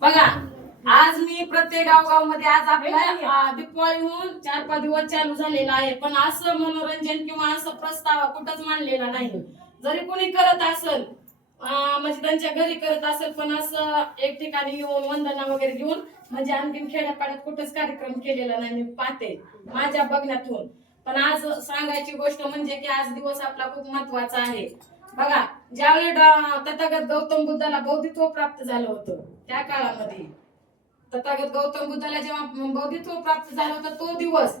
बघा, आज मी प्रत्येक गावगावमध्ये आज आपल्या दिवाळीहून 4-5 दिवस चालू झालेला आहे, पण असं मनोरंजन किंवा असं प्रस्ताव कुठंच मांडलेला नाही. जरी कोणी करत असेल म्हणजे त्यांच्या घरी करत असेल, पण असं एक ठिकाणी येऊन वंदना वगैरे घेऊन म्हणजे आणखीन खेड्यापाड्यात कुठंच कार्यक्रम केलेला नाही मी पाहते माझ्या बघण्यातून. पण आज सांगायची गोष्ट म्हणजे की आज दिवस आपला खूप महत्वाचा आहे. बघा, ज्यावेळी तथागत गौतम बुद्धाला बौद्धित्व प्राप्त झालं होतं त्या काळामध्ये, तथागत गौतम बुद्धाला जेव्हा बौद्धित्व प्राप्त झालं होतं तो दिवस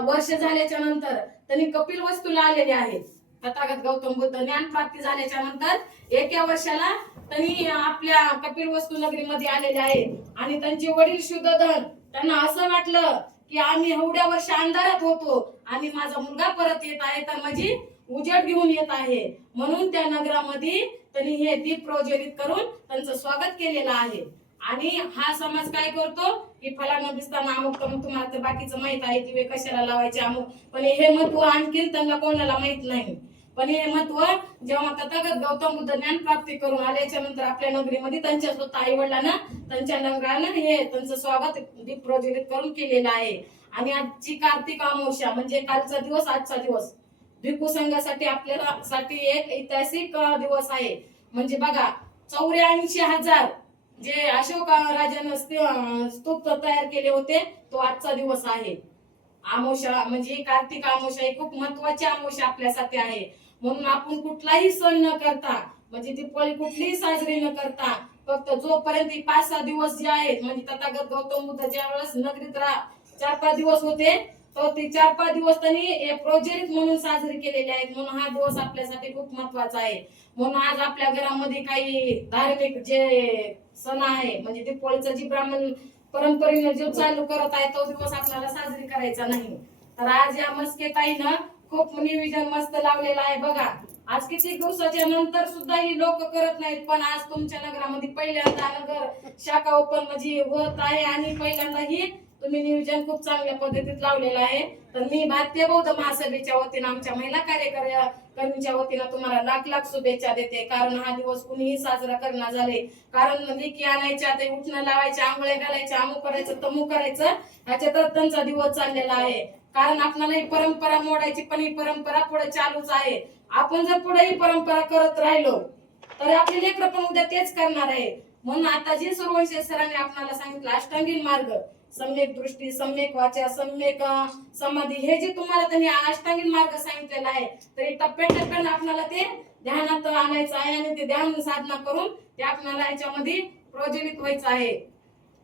वर्ष झाल्याच्या नंतर त्यांनी कपिल वस्तूला आलेले आहेत. तथागत गौतम बुद्ध ज्ञान प्राप्ती झाल्याच्या नंतर एका वर्षाला त्यांनी आपल्या कपिल वस्तू नगरीमध्ये आलेले आहेत आणि त्यांचे वडील शुद्धोधन त्यांना असं वाटलं की आम्ही एवढ्या वर्ष अंधारात होतो आणि माझा मुलगा परत येत आहे तर माझी उजेड घेऊन येत आहे, म्हणून त्या नगरामध्ये त्यांनी हे दीप प्रज्वलित करून त्यांचं स्वागत केलेलं आहे. आणि हा समाज काय करतो की फलाना दिसताना अमुक तमुक, तुम्हाला तर बाकीचं माहित आहे दिवे कशाला लावायचे अमुक, पण हे महत्व आणखीन त्यांना कोणाला माहित नाही. पण हे महत्व जेव्हा तथागत गौतम बुद्ध ज्ञान प्राप्ती करून आल्याच्या नंतर आपल्या नगरीमध्ये त्यांच्या स्वतः आई वडिलांना त्यांच्या नगरानं हे त्यांचं स्वागत दीप प्रज्वलित करून केलेलं आहे. आणि आजची कार्तिक अमावस्या म्हणजे कालचा दिवस आजचा दिवस भिक्खू संघासाठी आपल्याला साठी एक ऐतिहासिक दिवस आहे. म्हणजे बघा, 84,000 जे अशोक राजानं स्तूप तयार केले होते तो आजचा दिवस आहे. अमावस्या म्हणजे कार्तिक अमावस्या ही खूप महत्वाची अमावस्या आपल्यासाठी आहे. म्हणून आपण कुठलाही सण न करता म्हणजे दिवाळी कुठलीही साजरी न करता फक्त जोपर्यंत 5-6 दिवस जे आहेत म्हणजे तथागत गौतम बुद्ध ज्या वेळेस नगरीत 4-5 दिवस होते तर ते 4-5 दिवस त्यांनी प्रोजेक्ट म्हणून साजरे केलेले आहेत. म्हणून हा दिवस आपल्यासाठी खूप महत्वाचा आहे. म्हणून आज आपल्या घरामध्ये काही धार्मिक जे सण आहे म्हणजे दिवाळीचा जी ब्राह्मण परंपरेने जो चालू करत आहे तो दिवस आपल्याला साजरी करायचा नाही. तर आज या मस्केताईनं खूप नियोजन मस्त लावलेलं आहे. बघा, आज किती दिवसाच्या नंतर सुद्धा ही लोक करत नाहीत, पण आज तुमच्या नगरामध्ये पहिल्यांदा नगर शाखा ओपन म्हणजे होत आहे आणि पहिल्यांदा ही तुम्ही नियोजन खूप चांगल्या पद्धतीत लावलेलं आहे. तर मी भारतीय बौद्ध महासभेच्या वतीनं आमच्या महिला कार्यकर्त्यांच्या वतीनं तुम्हाला लाख लाख शुभेच्छा देते. कारण हा दिवस कुणीही साजरा करणार झाले, कारण लेकी आणायच्या ते उठणं लावायच्या आंघोळ्या घालायच्या अमुक करायचं तमुक करायचं ह्याच्यातच त्यांचा दिवस चाललेला आहे. कारण आपल्याला ही परंपरा मोडायची, पण ही परंपरा पुढे चालूच आहे. आपण जर पुढे ही परंपरा करत राहिलो तर आपले लेकरं पण उद्या तेच करणार आहे. म्हणून आता जे सूर्यवंशी सरांनी आपल्याला सांगितलं अष्टांगीण मार्ग, सम्यक दृष्टी, सम्यक वाचा, सम्यक समाधी, हे जे तुम्हाला त्यांनी अष्टांगीण मार्ग सांगितलेला आहे तरी टप्प्याटप्प्याने आपल्याला ते ध्यानात आणायचं आहे आणि ते ध्यान साधना करून ते आपल्याला याच्यामध्ये प्रज्वलित व्हायचं आहे.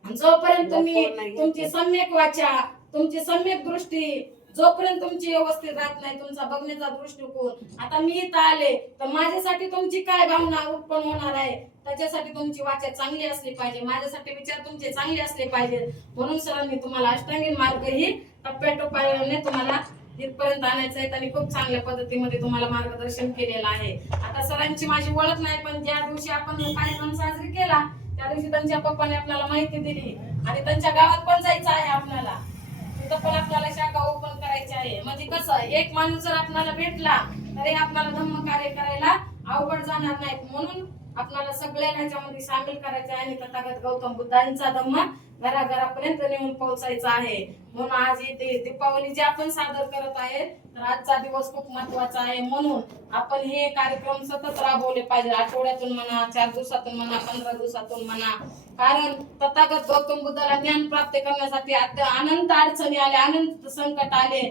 जोपर्यंत तुम्ही तुमची सम्यक वाचा, तुमची सम्यक दृष्टी जोपर्यंत तुमची व्यवस्थित राहत नाही, तुमचा बघण्याचा दृष्टिकोन, आता मी इथं आले तर माझ्यासाठी तुमची काय भावना उत्पन्न होणार आहे, त्याच्यासाठी तुमची वाचा चांगली असली पाहिजे, माझ्यासाठी विचार तुमचे चांगले असले पाहिजे. म्हणून सरांनी तुम्हाला अष्टांगीण मार्ग ही टप्प्याटप्प्याने तुम्हाला इथपर्यंत आणायचं आहे आणि खूप चांगल्या पद्धतीमध्ये तुम्हाला मार्गदर्शन केलेलं आहे. आता सरांची माझी ओळख नाही, पण ज्या दिवशी आपण कार्यक्रम साजरी केला त्या दिवशी त्यांच्या पप्पाने आपल्याला माहिती दिली आणि त्यांच्या गावात पण जायचं आहे आपल्याला, तिथं पण आपल्याला शाखा ओपन करायची आहे. म्हणजे कसं एक माणूस जर आपल्याला भेटला तरी आपल्याला धम्म कार्य करायला अवघड जाणार नाहीत. म्हणून आपल्याला सगळ्या ह्याच्यामध्ये सामील करायचं आहे आणि तथागत गौतम बुद्धांचा धम्म घराघरापर्यंत नेऊन पोहोचायचा आहे. म्हणून आज इथे दीपावली जे आपण सादर करत आहे तर आजचा दिवस खूप महत्वाचा आहे. म्हणून आपण हे कार्यक्रम सतत राबवले पाहिजे, आठवड्यातून म्हणा, 4 दिवसातून म्हणा, 15 दिवसातून म्हणा. कारण तथागत गौतम बुद्धाला ज्ञान प्राप्त करण्यासाठी अनंत अडचणी आल्या, अनंत संकट आले.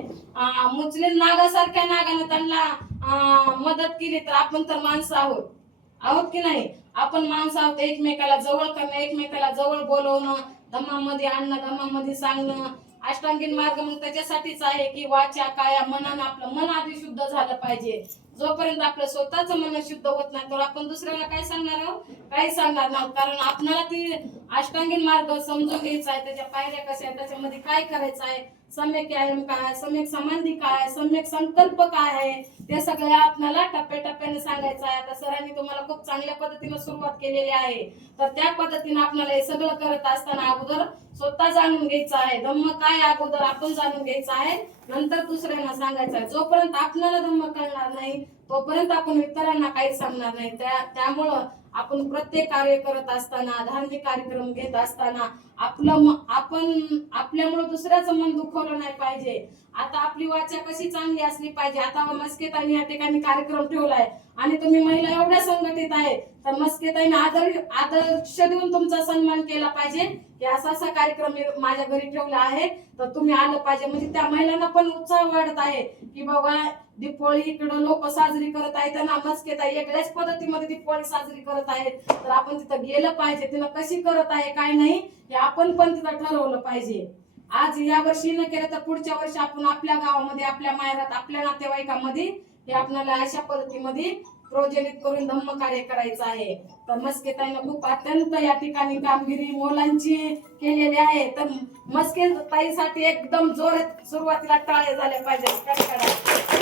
मुस्लिम नागासारख्या नागाने त्यांना मदत केली तर आपण तर माणसं आहोत की नाही? आपण माणसं आहोत. एकमेकाला जवळ करणं, एकमेकाला जवळ बोलवणं, धम्मामध्ये आणणं, धम्मामध्ये सांगणं. अष्टांगीण मार्ग मग त्याच्यासाठीच आहे की वाचा काया मनानं आपलं मन आधी शुद्ध झालं पाहिजे. जोपर्यंत आपलं स्वतःच मन शुद्ध होत नाही तर आपण दुसऱ्याला काय सांगणार आहोत? काही सांगणार नाही. कारण आपल्याला ती अष्टांगीण मार्ग समजून घ्यायचा आहे, त्याच्या पायऱ्या कशा आहेत, त्याच्यामध्ये काय करायचं आहे, सम्यक आयम काय, सम्यक समाधी काय, सम्यक संकल्प काय आहे, ते सगळं आपल्याला टप्प्याटप्प्याने सांगायचं आहे. आता सरांनी तुम्हाला खूप चांगल्या पद्धतीने सुरुवात केलेली आहे, तर त्या पद्धतीने आपल्याला हे सगळं करत असताना अगोदर स्वतः जाणून घ्यायचं आहे धम्म काय, अगोदर आपण जाणून घ्यायचं आहे, नंतर दुसऱ्यांना सांगायचं आहे. जोपर्यंत आपल्याला धम्म कळणार नाही तोपर्यंत आपण इतरांना काही सांगणार नाही. त्यामुळं आपण प्रत्येक कार्य करत असताना, धार्मिक कार्यक्रम घेत असताना आपण आपल्यामुळे दुसऱ्याचं मन दुखवलं नाही पाहिजे. आता आपली वाचा कशी चांगली असली पाहिजे. आता मस्केताईने या ठिकाणी कार्यक्रम ठेवलाय आणि तुम्ही महिला एवढ्या संघटित आहे, तर मस्केताईने आदर्श देऊन तुमचा सन्मान केला पाहिजे की असा असा कार्यक्रम माझ्या घरी ठेवला आहे, तर तुम्ही आलं पाहिजे. म्हणजे त्या महिलांना पण उत्साह वाढत आहे की बाबा दीपावली इकडं लोक साजरी करत आहेत, त्यांना मस्केताई वेगळ्याच पद्धतीमध्ये दीपावली साजरी करत आहेत, तर आपण तिथं गेलं पाहिजे. तिनं कशी करत आहे काय नाही हे आपण पण तिथं ठरवलं पाहिजे. आज या वर्षी न केलं तर पुढच्या वर्षी आपण आपल्या गावामध्ये, आपल्या माहेरात, आपल्या नातेवाईकामध्ये हे आपल्याला अशा पद्धतीमध्ये प्रज्वलित करून धम्म कार्य करायचं आहे. तर मस्केताईनं खूप अत्यंत या ठिकाणी कामगिरी मोलांची केलेली आहे. तर मस्केताईसाठी एकदम जोरात सुरुवातीला टाळ्या झाल्या पाहिजे.